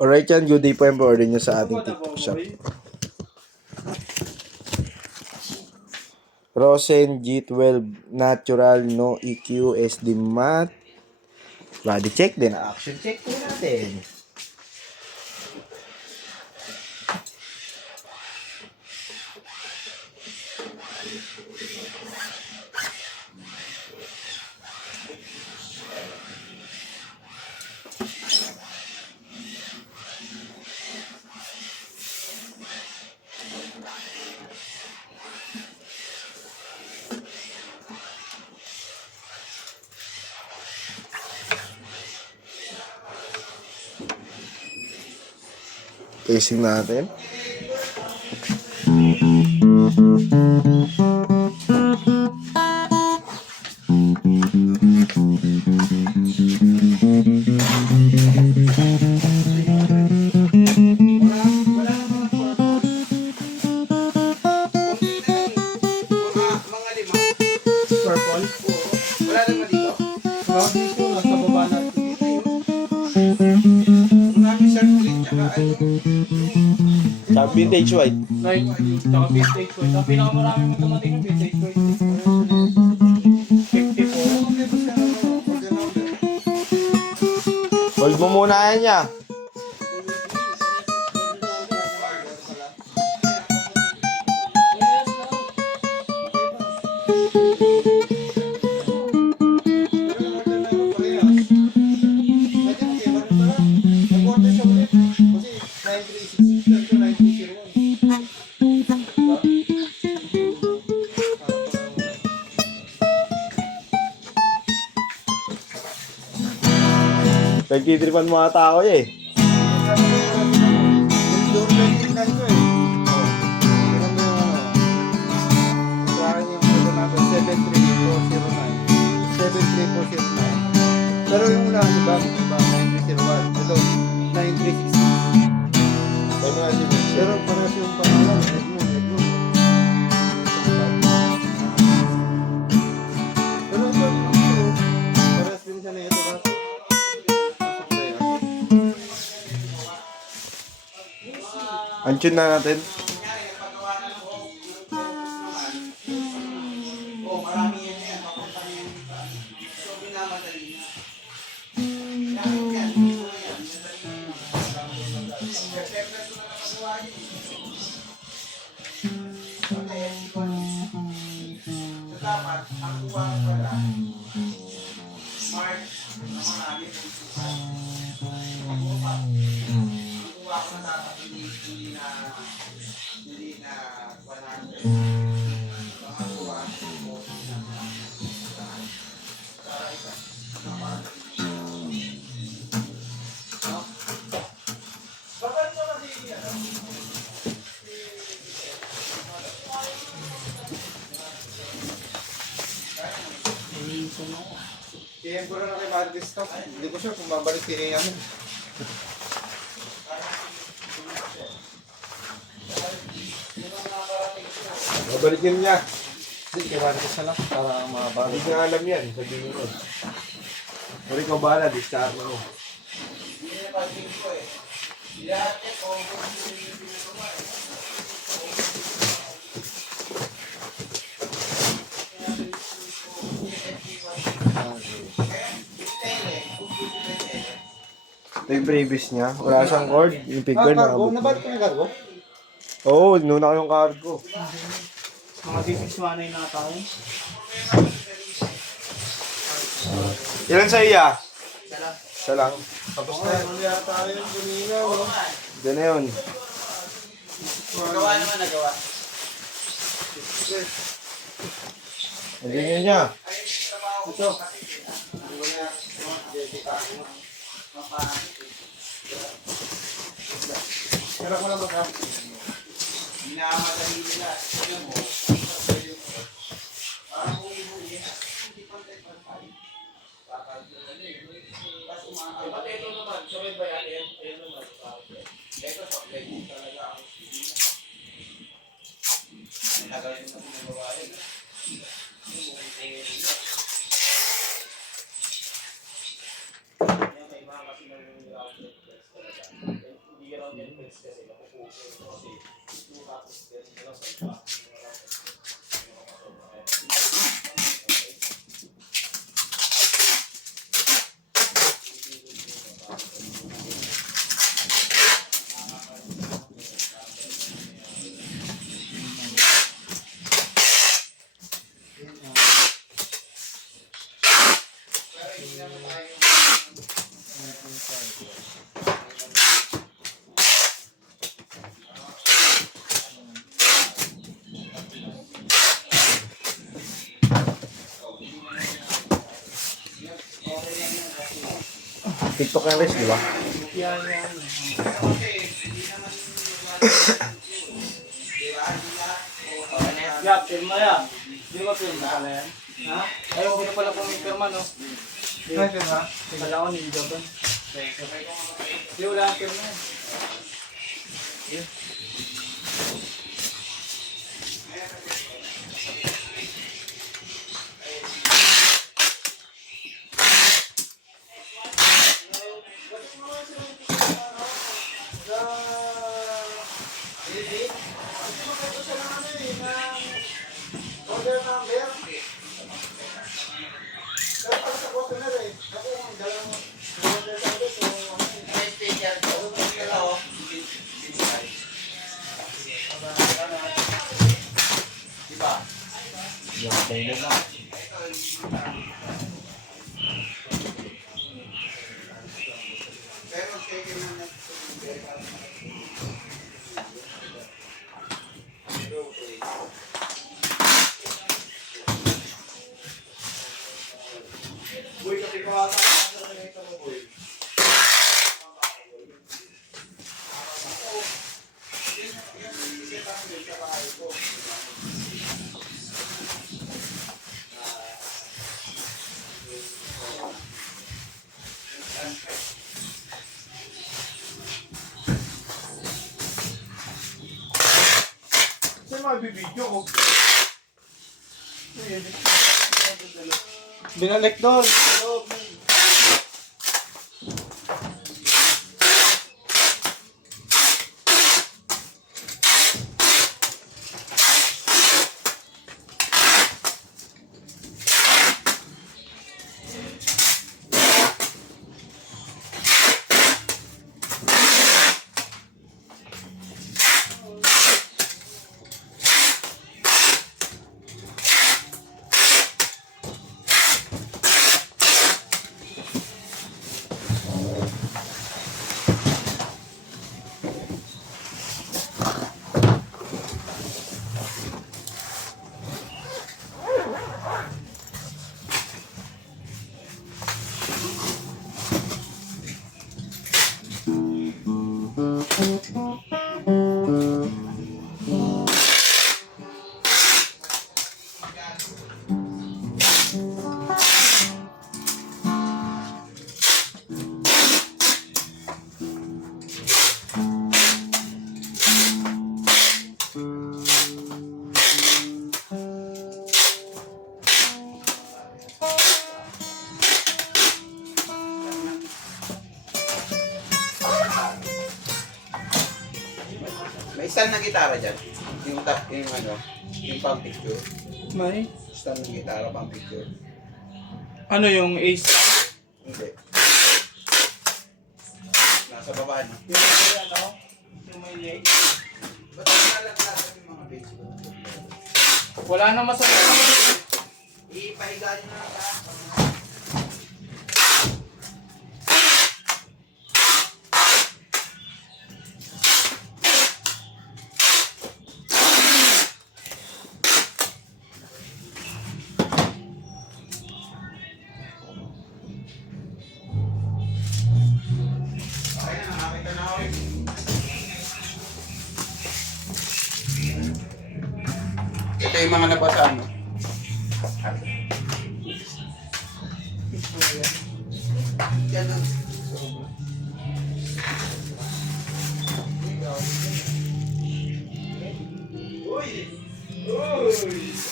Alright yan, good day po yung order nyo sa ating TikTok shop. Rosen G12 Natural No EQ SD Matte. Body check din. Action check din natin. Casing natin. Sa vintage white. Right, tsaka vintage white. Ang pinakamarami mo tumating yung vintage white. 54. Hold mo muna yan niya. Nagtitripan mga tao eh. Pero yung una, iba 9301. Ito, 9360. Pero parehas yung pangalan, Edmund. Pero ito, parehas din siya na ito ba? Anchun na natin. PM ko na kay Marcus Stock. Hindi ko sure kung babalik si Ian. Babalikin niya. Hindi, kay Marcus na lang para mabalik. Hindi nga alam yan. Sabihin mo. Pero ikaw bahala. Discard mo. Ito yung previous niya. Wala siyang cord. Yung figure na Cargo? Nabalik ko yung cargo? Oo, nuna ko yung cargo. Mga bibiswanay na tayo. Ilan sa iya? Isa lang. Tapos na yun. Yata yung kanina, no? Diyan na yun. Nagawa naman, nagawa. Hindi niya. Ito. Kaya ko na ba? Minamadali nila. Yun mo. Ito naman, sabay ba yan? Ito naman. Ito sa play talaga ang tagal yung nagawa yun. Yan, may mga kasi nang kasi napupuso ito kasi yung tapos ganun na lang sa iba. TikTok na rin, di ba? Yap, pirma ya. Di ba pirma pala yan? Ha? Ayaw ko na pala kung may pirma, no? Ay, pirma? Kala ko ni Japan. Di wala ang pirma yan. Order number. Dapat sa customer eh. Ako ang dalawang order number. So, pero check-in na Boy, kasi kawasa ka sa nito mo, boy. Saan mabibidyo ko? Binalik doon. May stand na gitara dyan. Yung top, yung ano, yung pang picture. May? Stand ng gitara, pang picture. Ano yung ace? Hindi. Nasa baba na. Yung may ano? Yung may leg? Ba't nalaglasan yung mga base ko? Wala na masama. Ipahiga nyo na lang sa ito yung mga nabasa mo. Yan doon. Uy! Uy!